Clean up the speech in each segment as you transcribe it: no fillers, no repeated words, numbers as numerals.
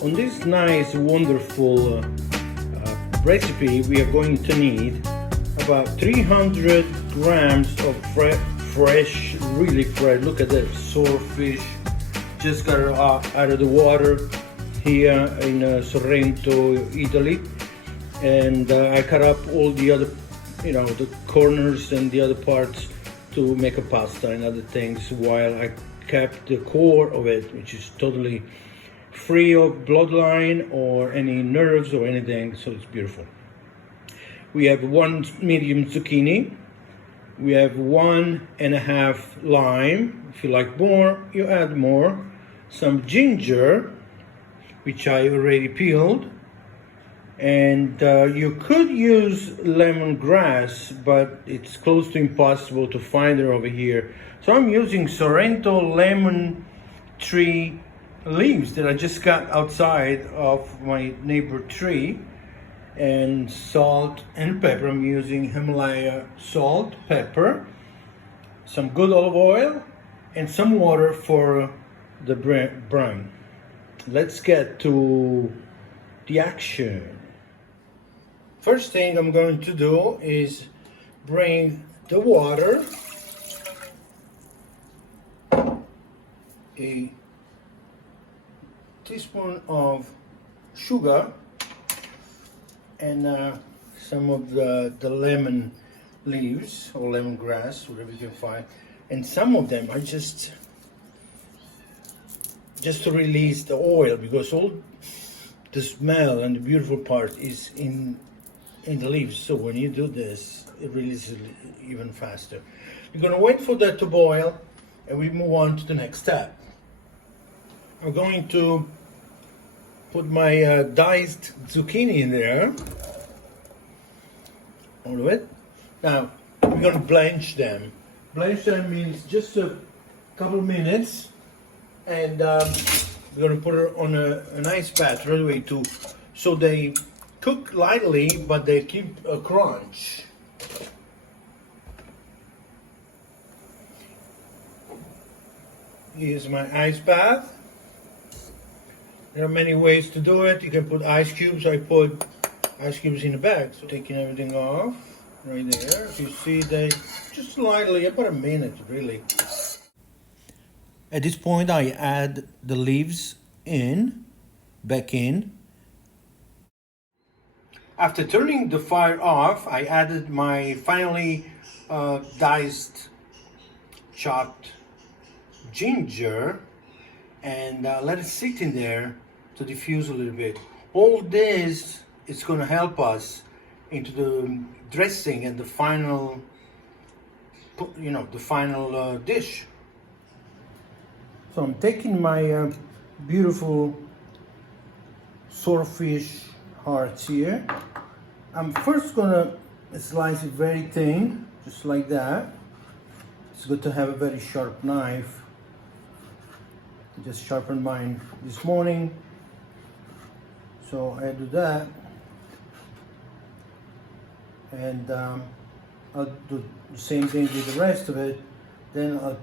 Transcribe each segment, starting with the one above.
On this nice, wonderful recipe, we are going to need about 300 grams of fresh, really fresh. Look at that swordfish. Just got it out of the water here in Sorrento, Italy. And I cut up all the other, the corners and the other parts to make a pasta and other things, while I kept the core of it, which is totally free of bloodline or any nerves or anything, so it's beautiful. We have 1 medium zucchini. We have 1.5 lime. If you like more, you add more. Some ginger, which I already peeled. And you could use lemongrass, but it's close to impossible to find it over here. So I'm using Sorrento lemon tree leaves that I just got outside of my neighbor tree. And salt and pepper. I'm using Himalaya salt, pepper, some good olive oil, and some water for the brine. Let's get to the action. First thing I'm going to do is bring the water, a teaspoon of sugar, and some of the lemon leaves or lemongrass, whatever you can find, and some of them are just to release the oil, because all the smell and the beautiful part is in the leaves. So when you do this, it releases even faster. You're gonna wait for that to boil, and we move on to the next step. I'm going to put my diced zucchini in there, all of it. Now we're going to blanch them. Blanch them means just a couple of minutes, and we're going to put it on a nice bath right away so they cook lightly, but they keep a crunch. Here's my ice bath. There are many ways to do it. You can put ice cubes. I put ice cubes in the bag. So taking everything off right there. You see they just lightly, about a minute really. At this point I add the leaves back in. After turning the fire off, I added my finely diced, chopped ginger, and let it sit in there to diffuse a little bit. All this is going to help us into the dressing and the final, dish. So I'm taking my beautiful swordfish hearts here. I'm first gonna slice it very thin, just like that. It's good to have a very sharp knife. I just sharpened mine this morning, so I do that, and I'll do the same thing with the rest of it. Then I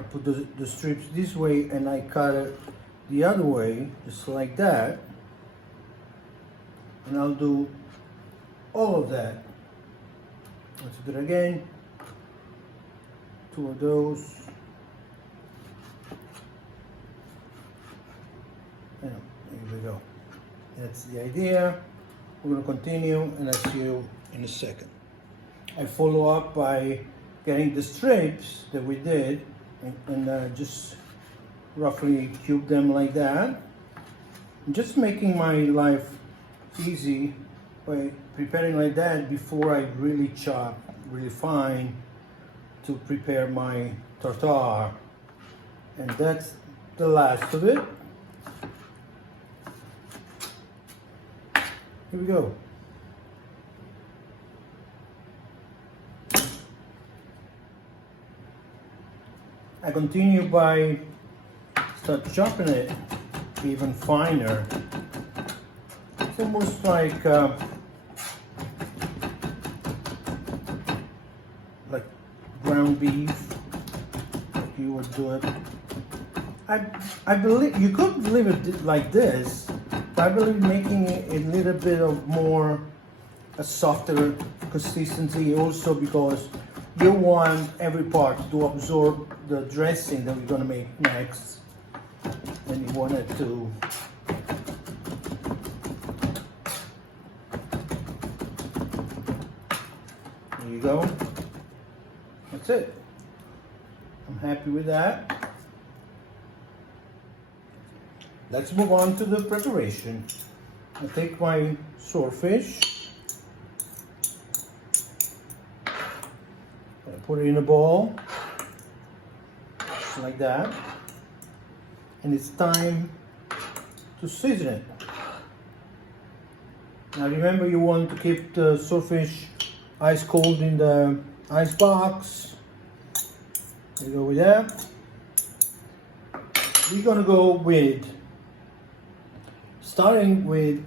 put the strips this way, and I cut it the other way, just like that, and I'll do all of that. Let's do it again, 2 of those. There we go. That's the idea. We're going to continue, and I'll see you in a second. I follow up by getting the strips that we did and just roughly cube them like that. I'm just making my life easy by preparing like that before I really chop really fine to prepare my tartare. And that's the last of it. Here we go. I continue by start chopping it even finer. It's almost like ground beef. You would do it. I believe you could leave it like this, but I believe making it a little bit of more a softer consistency also because you want every part to absorb the dressing that we're gonna make next, and you want it to there you go. That's it. I'm happy with that. Let's move on to the preparation. I take my swordfish, I put it in a bowl, just like that, and it's time to season it. Now remember, you want to keep the swordfish ice cold in the ice box. There you go with that. We're gonna go with starting with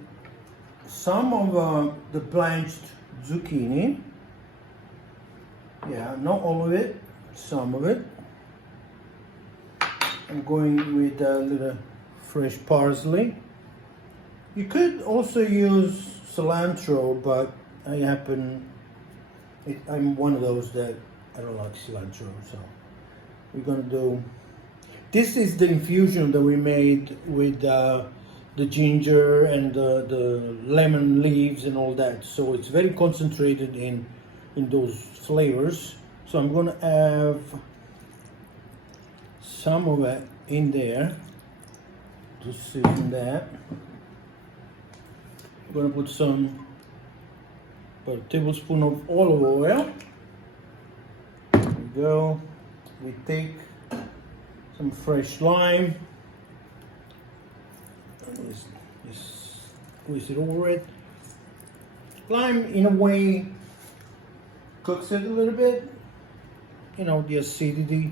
some of the blanched zucchini. Yeah, not all of it, some of it. I'm going with a little fresh parsley. You could also use cilantro, but I'm one of those that I don't like cilantro, so we're gonna do. This is the infusion that we made with the ginger and the lemon leaves and all that. So it's very concentrated in those flavors. So I'm gonna have some of it in there to season that. I'm gonna put about a tablespoon of olive oil. There we go. We take some fresh lime. Just squeeze it over it. Lime, in a way, cooks it a little bit. You know, the acidity.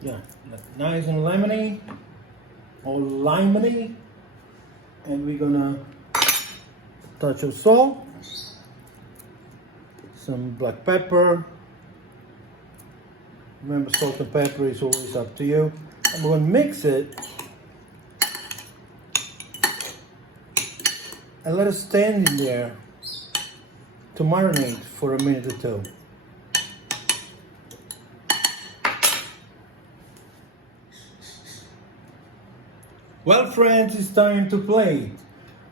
Yeah, nice and lemony or limony. And we're gonna touch of salt, some black pepper. Remember, salt and pepper is always up to you. I'm going to mix it and let it stand in there to marinate for a minute or two. Well, friends, it's time to play.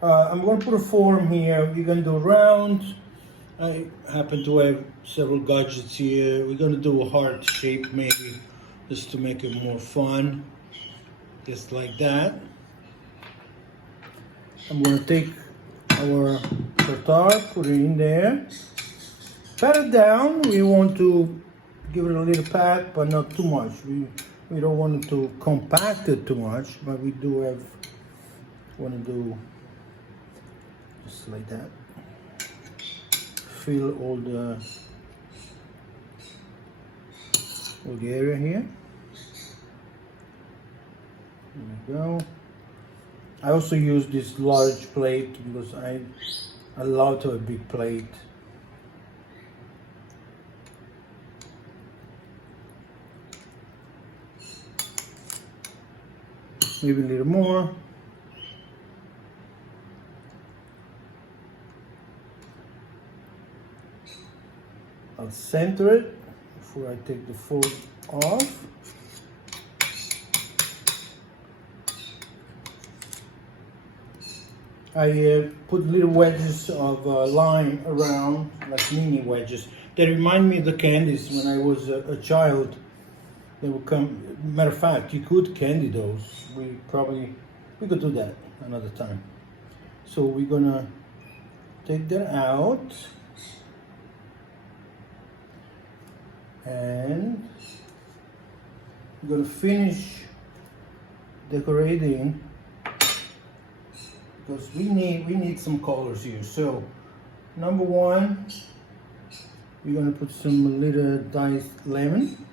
I'm going to put a form here. You're going to do round. I happen to have several gadgets here. We're going to do a heart shape maybe, just to make it more fun. Just like that. I'm going to take our tartare, put it in there. Pat it down. We want to give it a little pat, but not too much. We don't want it to compact it too much, but we do want to do just like that. Fill all the area here. There we go. I also use this large plate because I love to have a big plate. Maybe a little more. I'll center it before I take the fold off. I put little wedges of lime around, like mini wedges. They remind me of the candies when I was a child. They would come. Matter of fact, you could candy those. We could do that another time. So we're gonna take that out. And we're gonna finish decorating because we need some colors here. So number one, we're gonna put some little diced lemon.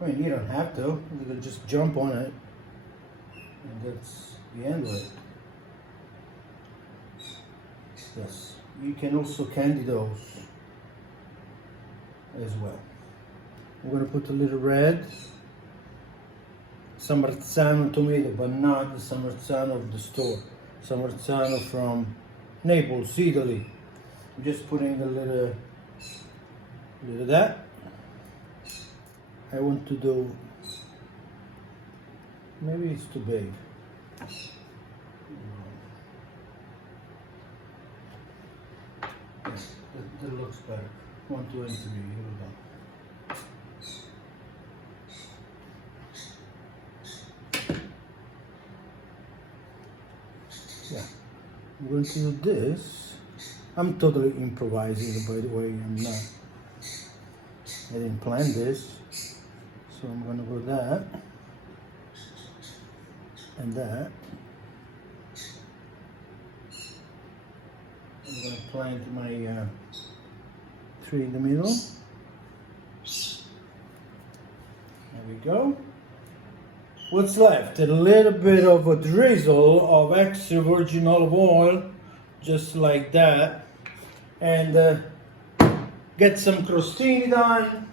I mean, you don't have to. You can just jump on it, and that's the end of it. Yes, you can also candy those. as well. I'm gonna put a little red, San Marzano tomato, but not the San Marzano of the store. San Marzano from Naples, Italy. I'm just putting a little of that. I want to do, maybe it's too big. Yes, that looks better. 123, here we go. Yeah, I'm going to do this. I'm totally improvising, by the way. I didn't plan this. So I'm going to go that and that. I'm going to plant my tree in the middle. There we go. What's left? A little bit of a drizzle of extra virgin olive oil, just like that, and get some crostini done.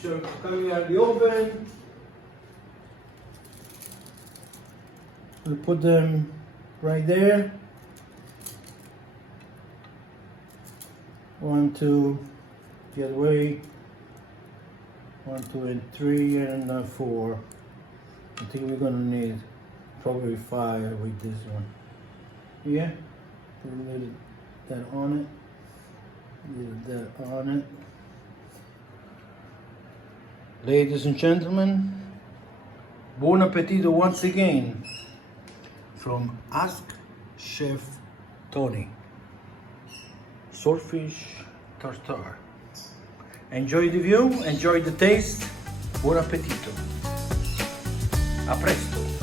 So coming out of the oven, we'll put them right there. 1, 2, the other way. 1, 2, and 3, and 4. I think we're gonna need probably 5 with this one. Yeah, put a little that on it. Little that on it. Ladies and gentlemen, buon appetito once again from Ask Chef Tony. Swordfish Tartare. Enjoy the view, enjoy the taste. Buon appetito. A presto.